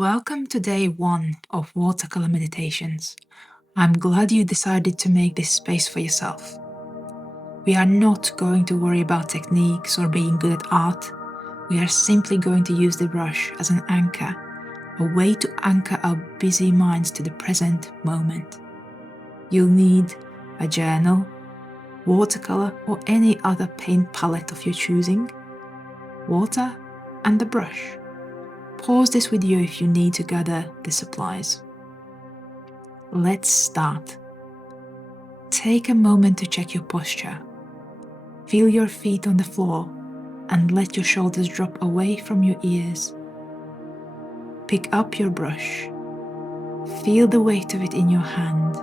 Welcome to day 1 of Watercolour Meditations. I'm glad you decided to make this space for yourself. We are not going to worry about techniques or being good at art. We are simply going to use the brush as an anchor, a way to anchor our busy minds to the present moment. You'll need a journal, watercolour or any other paint palette of your choosing, water and a brush. Pause this video if you need to gather the supplies. Let's start. Take a moment to check your posture. Feel your feet on the floor and let your shoulders drop away from your ears. Pick up your brush. Feel the weight of it in your hand.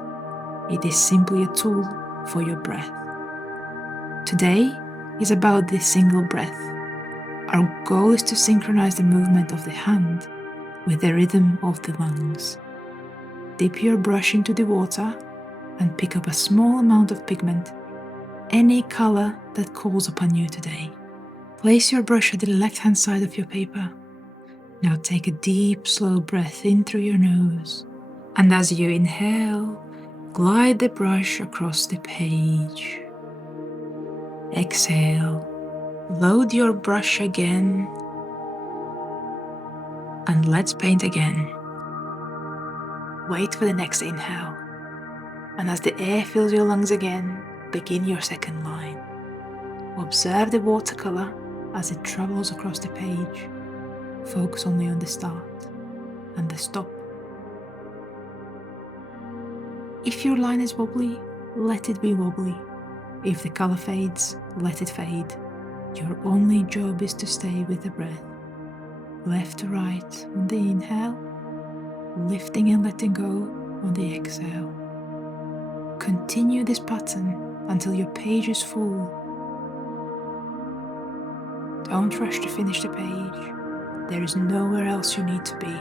It is simply a tool for your breath. Today is about this single breath. Our goal is to synchronize the movement of the hand with the rhythm of the lungs. Dip your brush into the water and pick up a small amount of pigment, any color that calls upon you today. Place your brush at the left-hand side of your paper. Now take a deep, slow breath in through your nose, and as you inhale, glide the brush across the page. Exhale, load your brush again, and let's paint again. Wait for the next inhale, and as the air fills your lungs again, begin your second line. Observe the watercolor as it travels across the page. Focus only on the start and the stop. If your line is wobbly, let it be wobbly. If the color fades, let it fade. Your only job is to stay with the breath. Left to right on the inhale, lifting and letting go on the exhale. Continue this pattern until your page is full. Don't rush to finish the page. There is nowhere else you need to be.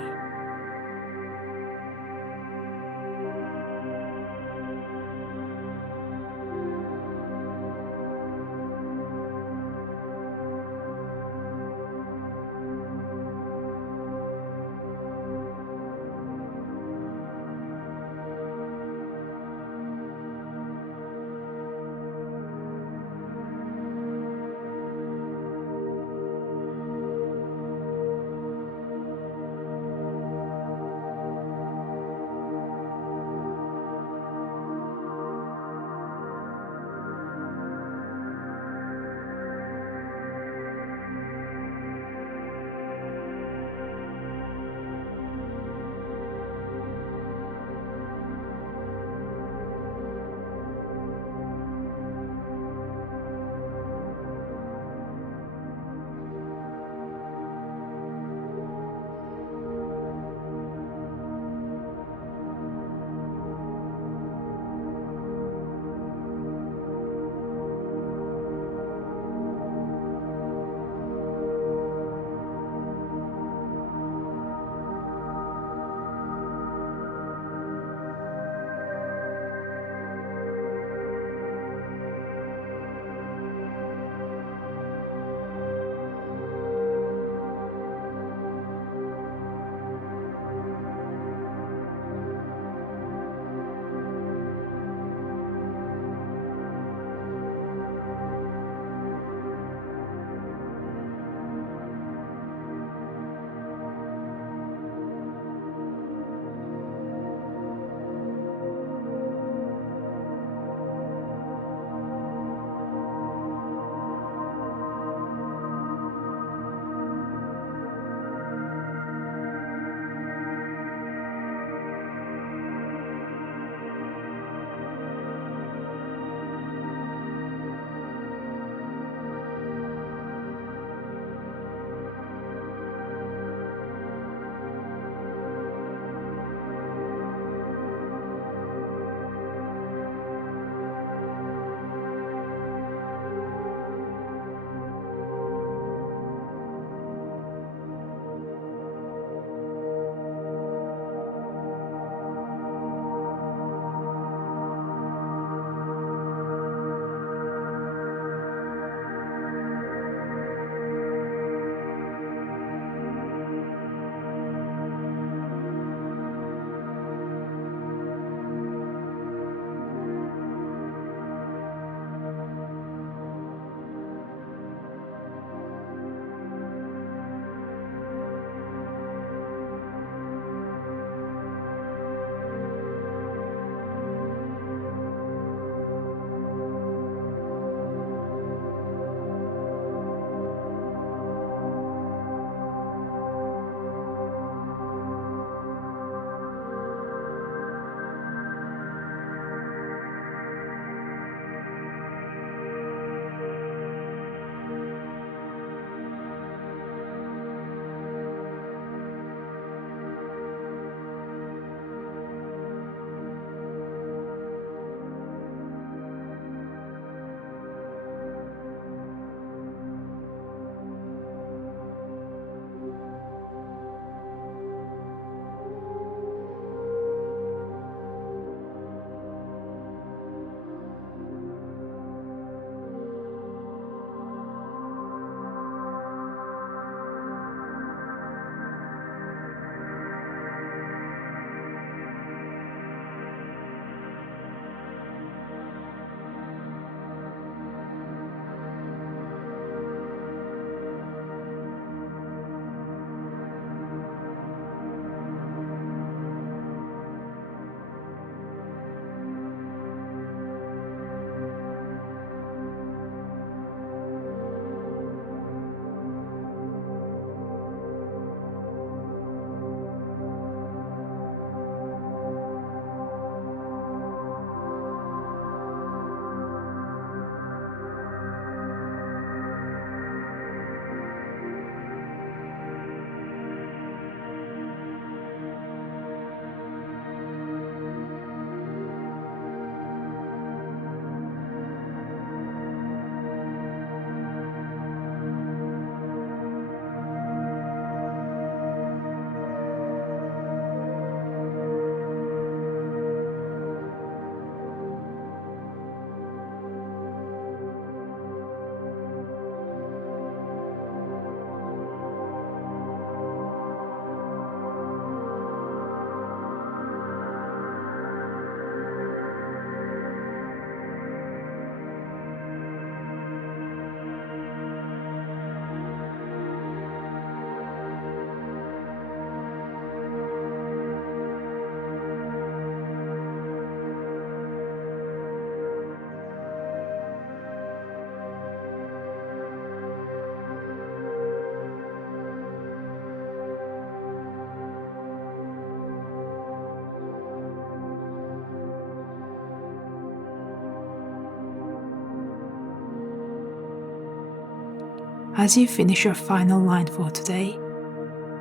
As you finish your final line for today,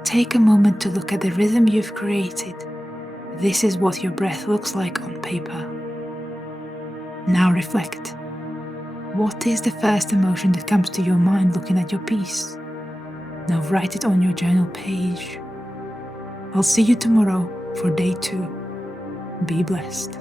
take a moment to look at the rhythm you've created. This is what your breath looks like on paper. Now reflect. What is the first emotion that comes to your mind looking at your piece? Now write it on your journal page. I'll see you tomorrow for day 2. Be blessed.